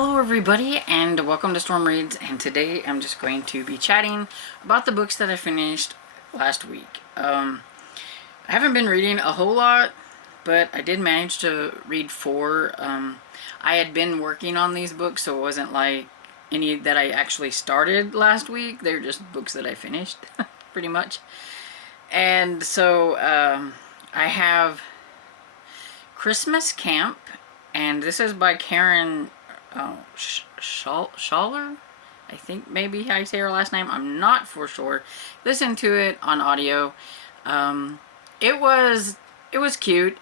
Hello everybody and welcome to Storm Reads, and today I'm just going to be chatting about the books that I finished last week. I haven't been reading a whole lot, but I did manage to read four. I had been working on these books, so it wasn't like any that I actually started last week. They're just books that I finished, pretty much. And so I have Christmas Camp, and this is by Karen Schaller. I think maybe how you say her last name. I'm not for sure. Listen to it on audio. It was cute.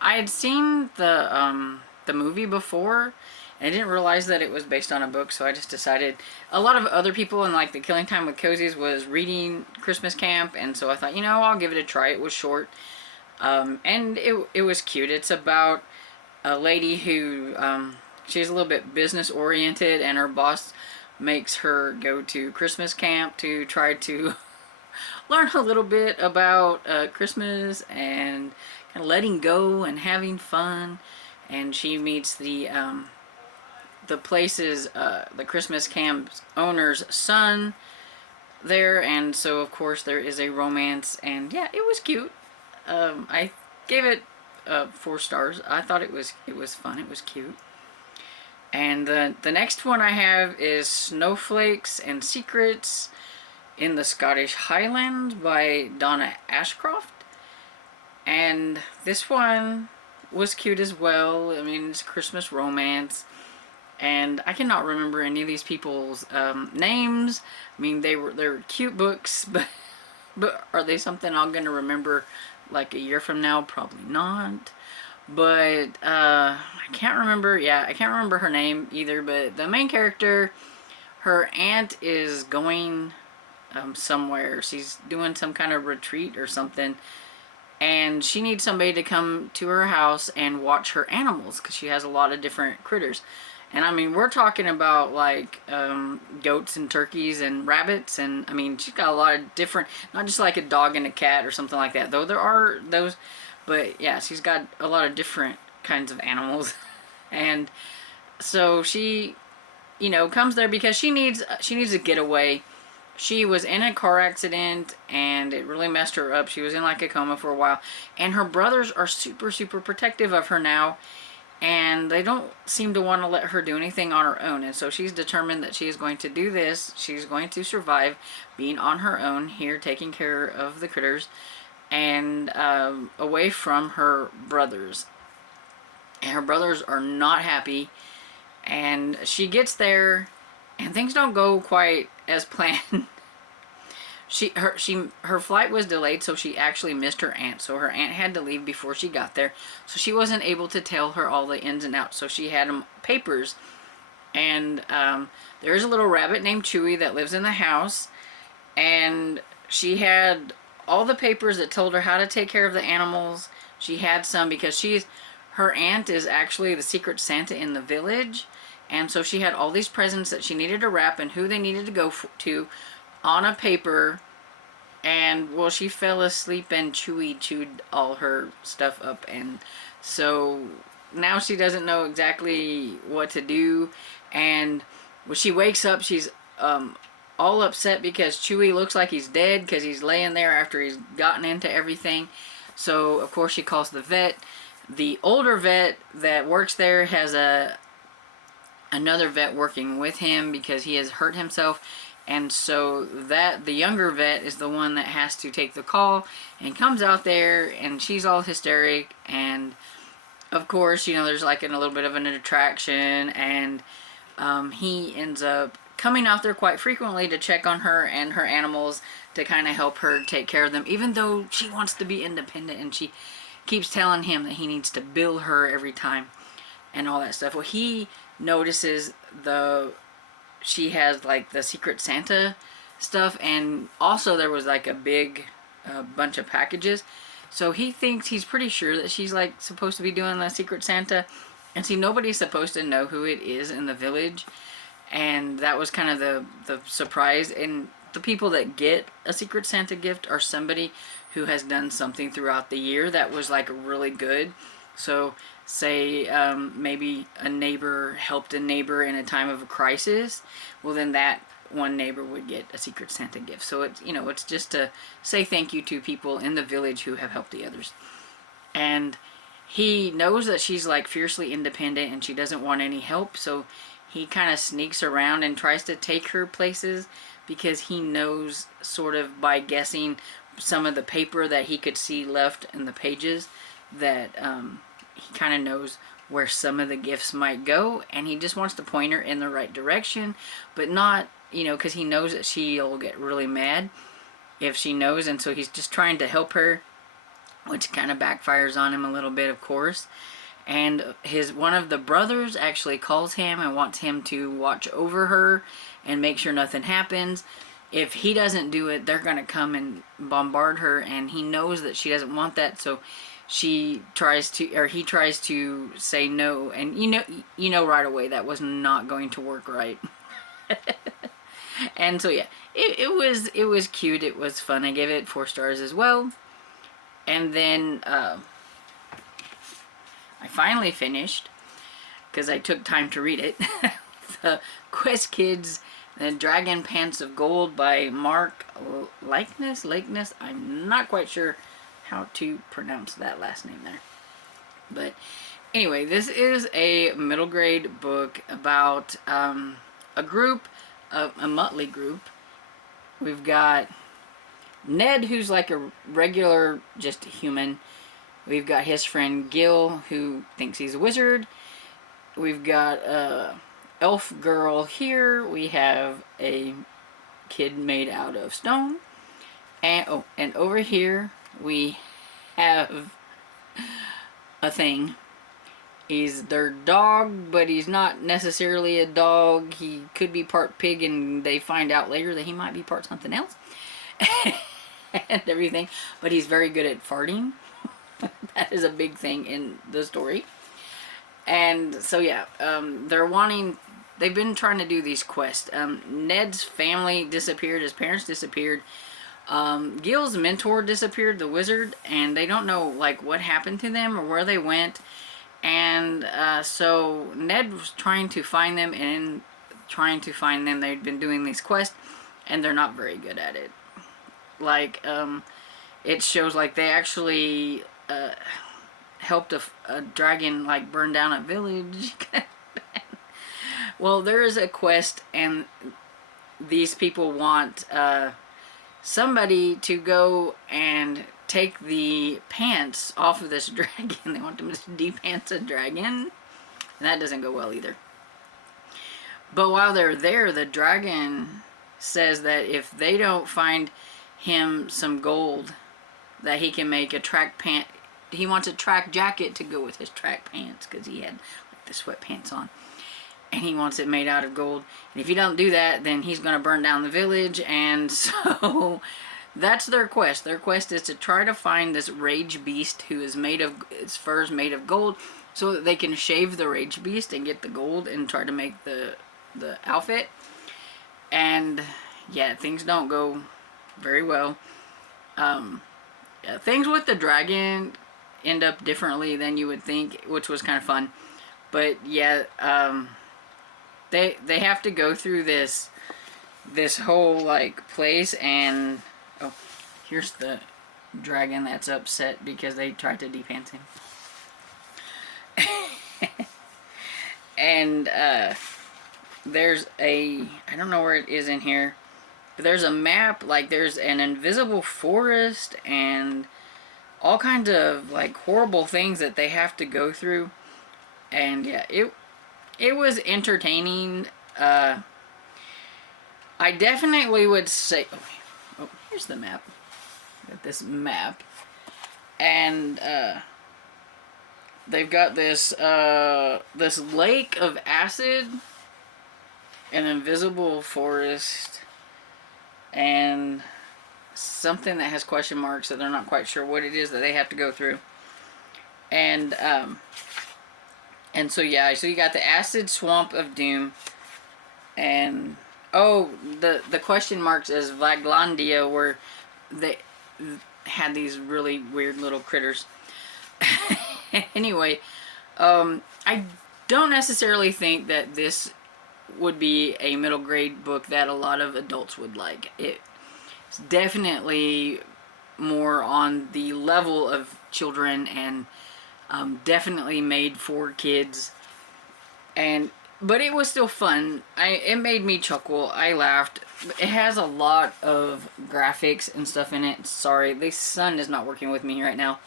I had seen the movie before, and I didn't realize that it was based on a book. So I just decided. A lot of other people in like the Killing Time with Cozies was reading Christmas Camp, and so I thought, I'll give it a try. It was short, and it was cute. It's about a lady who she's a little bit business oriented, and her boss makes her go to Christmas camp to try to learn a little bit about Christmas and kind of letting go and having fun. And she meets the place's the Christmas camp's owner's son there, and so of course there is a romance. And yeah, it was cute. I gave it 4 stars. I thought it was fun. It was cute. And the next one I have is Snowflakes and Secrets in the Scottish Highlands by Donna Ashcroft. And this one was cute as well. I mean, it's Christmas romance. And I cannot remember any of these people's names. I mean, they're cute books, but are they something I'm going to remember like a year from now? Probably not. But I can't remember. Yeah, I can't remember her name either. But the main character, her aunt is going somewhere. She's doing some kind of retreat or something, and she needs somebody to come to her house and watch her animals because she has a lot of different critters. And I mean, we're talking about like goats and turkeys and rabbits, and I mean, she's got a lot of different, not just like a dog and a cat or something like that, though there are those. But yeah, she's got a lot of different kinds of animals. And so she, comes there because she needs a getaway. She was in a car accident and it really messed her up. She was in like a coma for a while. And her brothers are super, super protective of her now. And they don't seem to want to let her do anything on her own. And so she's determined that she is going to do this. She's going to survive being on her own here, taking care of the critters, and away from her brothers. And her brothers are not happy. And she gets there, and things don't go quite as planned. Her flight was delayed, so she actually missed her aunt. So her aunt had to leave before she got there. So she wasn't able to tell her all the ins and outs. So she had papers. And there's a little rabbit named Chewy that lives in the house. And she had all the papers that told her how to take care of the animals. She had some because her aunt is actually the secret Santa in the village. And so she had all these presents that she needed to wrap and who they needed to go to on a paper. And well, she fell asleep and Chewy chewed all her stuff up, and so now she doesn't know exactly what to do. And when she wakes up, she's all upset because Chewy looks like he's dead because he's laying there after he's gotten into everything. So of course she calls the vet. The older vet that works there has another vet working with him because he has hurt himself. And so the younger vet is the one that has to take the call and comes out there, and she's all hysteric. And of course, there's like a little bit of an attraction, and he ends up coming out there quite frequently to check on her and her animals to kind of help her take care of them, even though she wants to be independent, and she keeps telling him that he needs to bill her every time and all that stuff. Well, he notices she has like the Secret Santa stuff, and also there was like a big bunch of packages. So he's pretty sure that she's like supposed to be doing the Secret Santa, and see, nobody's supposed to know who it is in the village. And that was kind of the surprise. And the people that get a Secret Santa gift are somebody who has done something throughout the year that was like really good. So say maybe a neighbor helped a neighbor in a time of a crisis, well then that one neighbor would get a Secret Santa gift. So it's, you know, it's just to say thank you to people in the village who have helped the others. And he knows that she's like fiercely independent and she doesn't want any help, so he kind of sneaks around and tries to take her places because he knows, sort of by guessing some of the paper that he could see left in the pages, that he kind of knows where some of the gifts might go, and he just wants to point her in the right direction, but not, you know, because he knows that she'll get really mad if she knows, and so he's just trying to help her, which kind of backfires on him a little bit, of course. And one of the brothers actually calls him and wants him to watch over her and make sure nothing happens. If he doesn't do it, they're going to come and bombard her, and he knows that she doesn't want that, so he tries to say no, and you know right away that was not going to work right. And so yeah, it was cute, it was fun. I gave it 4 stars as well. And then I finally finished, because I took time to read it, the Quest Kids, The Dragon Pants of Gold by Mark Lakeness. I'm not quite sure how to pronounce that last name there. But anyway, this is a middle grade book about a group, a motley group. We've got Ned, who's like a regular, just human. We've got his friend Gil, who thinks he's a wizard. We've got a elf girl here. We have a kid made out of stone. And and over here we have a thing. He's their dog, but he's not necessarily a dog. He could be part pig, and they find out later that he might be part something else. And everything, but he's very good at farting. That is a big thing in the story. And so yeah, they've been trying to do these quests. Ned's family disappeared, his parents disappeared, Gil's mentor disappeared, the wizard, and they don't know like what happened to them or where they went. And so Ned was trying to find them, and they'd been doing these quests, and they're not very good at it. Like, it shows like they actually helped a dragon like burn down a village. Well, there is a quest, and these people want somebody to go and take the pants off of this dragon. They want them to de-pants a dragon, and that doesn't go well either. But while they're there, the dragon says that if they don't find him some gold, that he can make a track pant. He wants a track jacket to go with his track pants, because he had like the sweatpants on, and he wants it made out of gold. And if you don't do that, then he's going to burn down the village. And so that's their quest. Their quest is to try to find this rage beast who is his fur's made of gold, so that they can shave the rage beast and get the gold and try to make the outfit. And yeah, things don't go very well. Yeah, things with the dragon end up differently than you would think, which was kind of fun. But yeah, they have to go through this whole like place, and oh, here's the dragon that's upset because they tried to de-pants him. And there's I don't know where it is in here, but there's a map, like there's an invisible forest and all kinds of like horrible things that they have to go through. And yeah, it was entertaining. I definitely would say, oh, here's the map. Got this map, and they've got this this lake of acid, an invisible forest, and something that has question marks that they're not quite sure what it is that they have to go through. And so yeah, so you got the acid swamp of doom, and oh, the question marks is Vaglandia, where they had these really weird little critters. Anyway, I don't necessarily think that this would be a middle grade book that a lot of adults would like. It's definitely more on the level of children, and definitely made for kids. And but it was still fun. It made me chuckle. I laughed. It has a lot of graphics and stuff in it. Sorry, the sun is not working with me right now.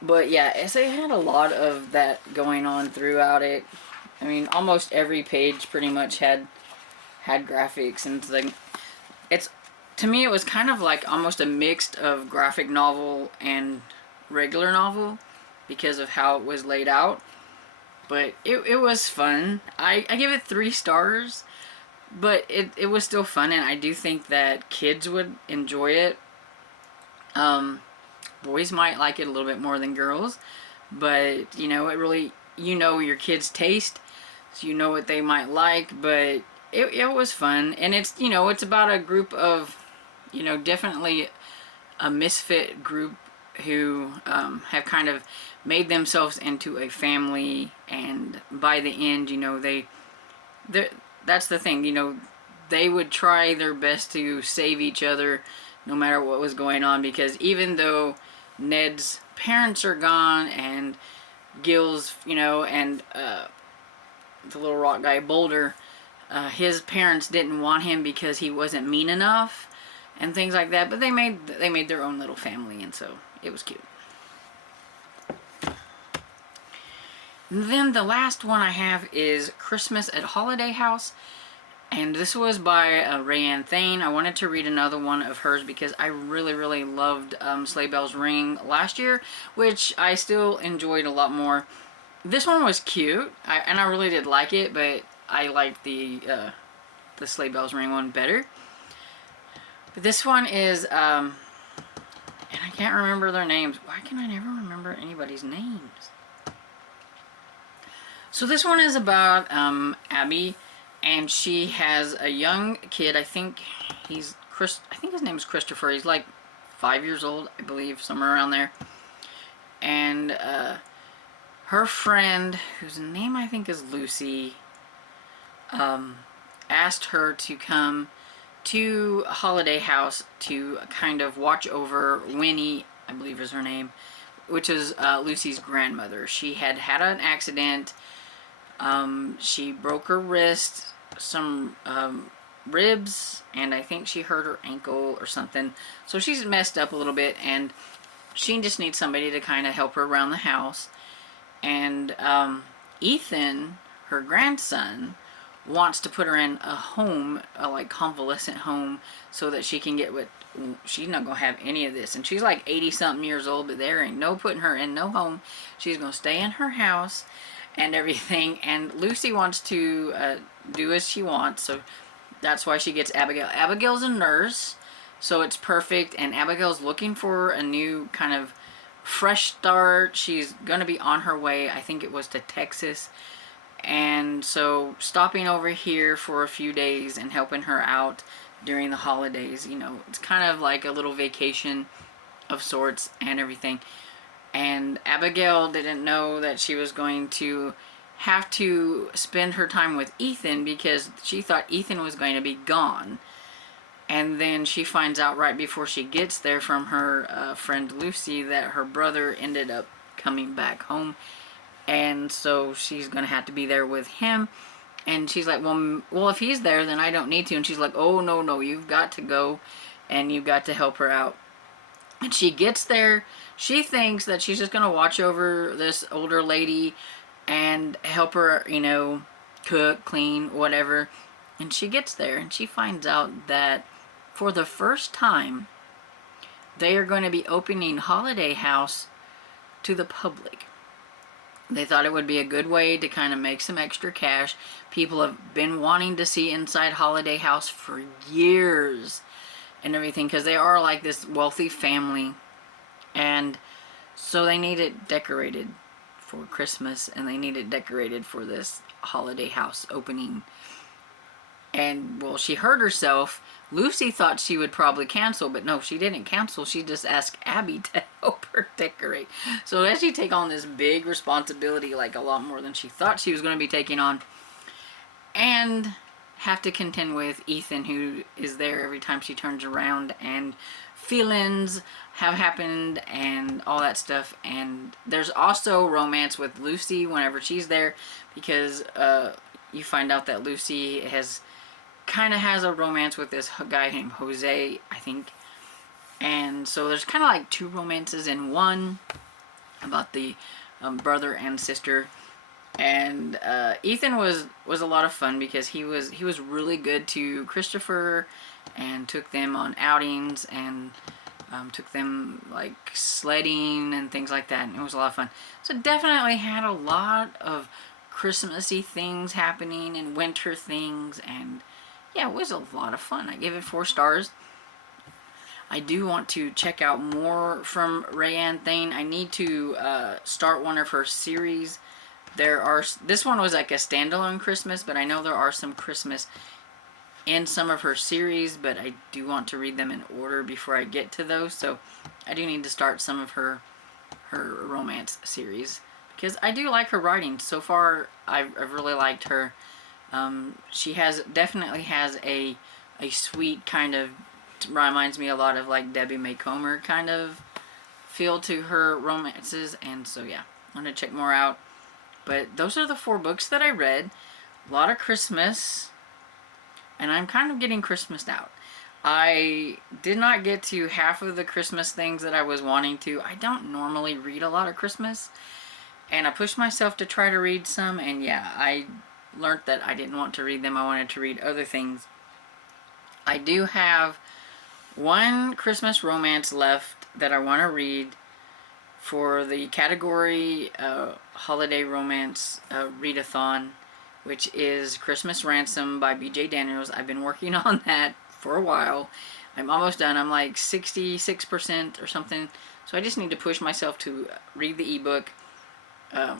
But yeah, so it had a lot of that going on throughout it. I mean, almost every page pretty much had graphics, and it's, to me, it was kind of like almost a mix of graphic novel and regular novel because of how it was laid out. But it was fun. I give it 3 stars, but it was still fun, and I do think that kids would enjoy it. Boys might like it a little bit more than girls, but you know, it really, you know your kids' taste, so you know what they might like. But it was fun, and it's, you know, it's about a group of, you know, definitely a misfit group who have kind of made themselves into a family, and by the end, you know, that's the thing, you know, they would try their best to save each other no matter what was going on, because even though Ned's parents are gone, and Gil's, you know, and the little rock guy Boulder, his parents didn't want him because he wasn't mean enough and things like that, but they made their own little family, and so it was cute. And then the last one I have is Christmas at Holiday House, and this was by Rayanne Thane. I wanted to read another one of hers because I really loved Sleigh Bells Ring last year, which I still enjoyed a lot more. This one was cute, and I really did like it, but I liked the Sleigh Bells Ring one better. But this one is, and I can't remember their names. Why can I never remember anybody's names? So this one is about Abby, and she has a young kid. I think his name is Christopher. He's like 5 years old, I believe, somewhere around there. And her friend, whose name I think is Lucy, asked her to come to Holiday House to kind of watch over Winnie, I believe is her name, which is Lucy's grandmother. She had had an accident. She broke her wrist, some ribs, and I think she hurt her ankle or something. So she's messed up a little bit, and she just needs somebody to kind of help her around the house. And Ethan, her grandson, wants to put her in a home, a like convalescent home, so that she can get what, she's not gonna have any of this, and she's like 80 something years old, but there ain't no putting her in no home. She's gonna stay in her house and everything. And Lucy wants to do as she wants, so that's why she gets Abigail. Abigail's a nurse, so it's perfect, and Abigail's looking for a new kind of fresh start. She's gonna be on her way, I think it was to Texas, and so stopping over here for a few days and helping her out during the holidays. You know, it's kind of like a little vacation of sorts and everything. And Abigail didn't know that she was going to have to spend her time with Ethan, because she thought Ethan was going to be gone. And then she finds out right before she gets there from her friend Lucy that her brother ended up coming back home, and so she's gonna have to be there with him. And she's like, well, if he's there, then I don't need to. And she's like, oh no, you've got to go, and you've got to help her out. And she gets there. She thinks that she's just gonna watch over this older lady and help her, you know, cook, clean, whatever. And she gets there, and she finds out that for the first time, they are going to be opening Holiday House to the public. They thought it would be a good way to kind of make some extra cash. People have been wanting to see inside Holiday House for years and everything, because they are like this wealthy family, and so they need it decorated for Christmas, and they need it decorated for this Holiday House opening. And, well, she hurt herself. Lucy thought she would probably cancel, but no, she didn't cancel. She just asked Abby to help her decorate. So as she take on this big responsibility, like a lot more than she thought she was going to be taking on, and have to contend with Ethan, who is there every time she turns around, and feelings have happened and all that stuff. And there's also romance with Lucy whenever she's there, because you find out that Lucy kind of has a romance with this guy named Jose, I think. And so there's kind of like two romances in one about the brother and sister. And Ethan was a lot of fun, because he was really good to Christopher, and took them on outings, and took them like sledding and things like that, and it was a lot of fun. So definitely had a lot of Christmassy things happening and winter things, and yeah, it was a lot of fun. I gave it 4 stars. I do want to check out more from Rayanne Thane. I need to start one of her series. This one was like a standalone Christmas, but I know there are some Christmas in some of her series, but I do want to read them in order before I get to those. So I do need to start some of her romance series, because I do like her writing. So far, I've really liked her. She definitely has a sweet kind of, reminds me a lot of like Debbie May Comer kind of feel to her romances, and so yeah, I'm gonna check more out. But those are the 4 books that I read. A lot of Christmas, and I'm kind of getting Christmased out. I did not get to half of the Christmas things that I was wanting to. I don't normally read a lot of Christmas, and I pushed myself to try to read some, and yeah, I learned that I didn't want to read them. I wanted to read other things. I do have one Christmas romance left that I want to read for the category Holiday Romance Readathon, which is Christmas Ransom by B.J. Daniels. I've been working on that for a while. I'm almost done. I'm like 66% or something. So I just need to push myself to read the ebook.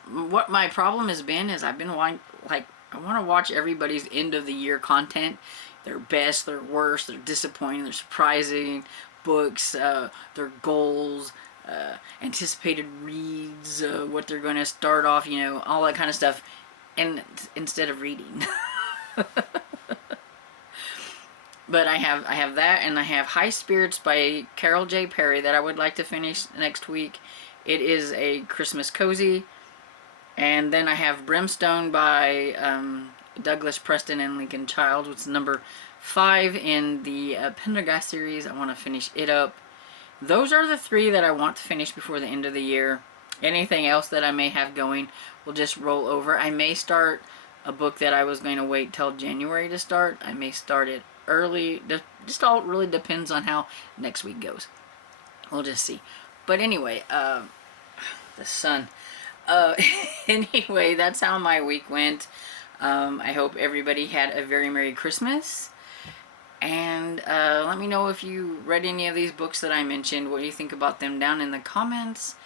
What my problem has been is I want to watch everybody's end of the year content. Their best, their worst, their disappointing, their surprising books, their goals, anticipated reads, what they're going to start off, all that kind of stuff, and instead of reading. But I have that, and I have High Spirits by Carol J. Perry that I would like to finish next week. It is a Christmas cozy. And then I have Brimstone by Douglas Preston and Lincoln Child, which is number 5 in the Pendergast series. I want to finish it up. Those are the 3 that I want to finish before the end of the year. Anything else that I may have going will just roll over. I may start a book that I was going to wait till January to start. I may start it early. Just all really depends on how next week goes. We'll just see. But anyway, the sun. Anyway, that's how my week went. I hope everybody had a very Merry Christmas. And let me know if you read any of these books that I mentioned. What do you think about them down in the comments?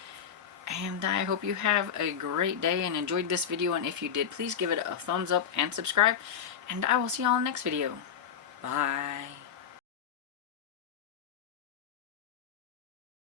And I hope you have a great day and enjoyed this video. And if you did, please give it a thumbs up and subscribe. And I will see you all in the next video. Bye.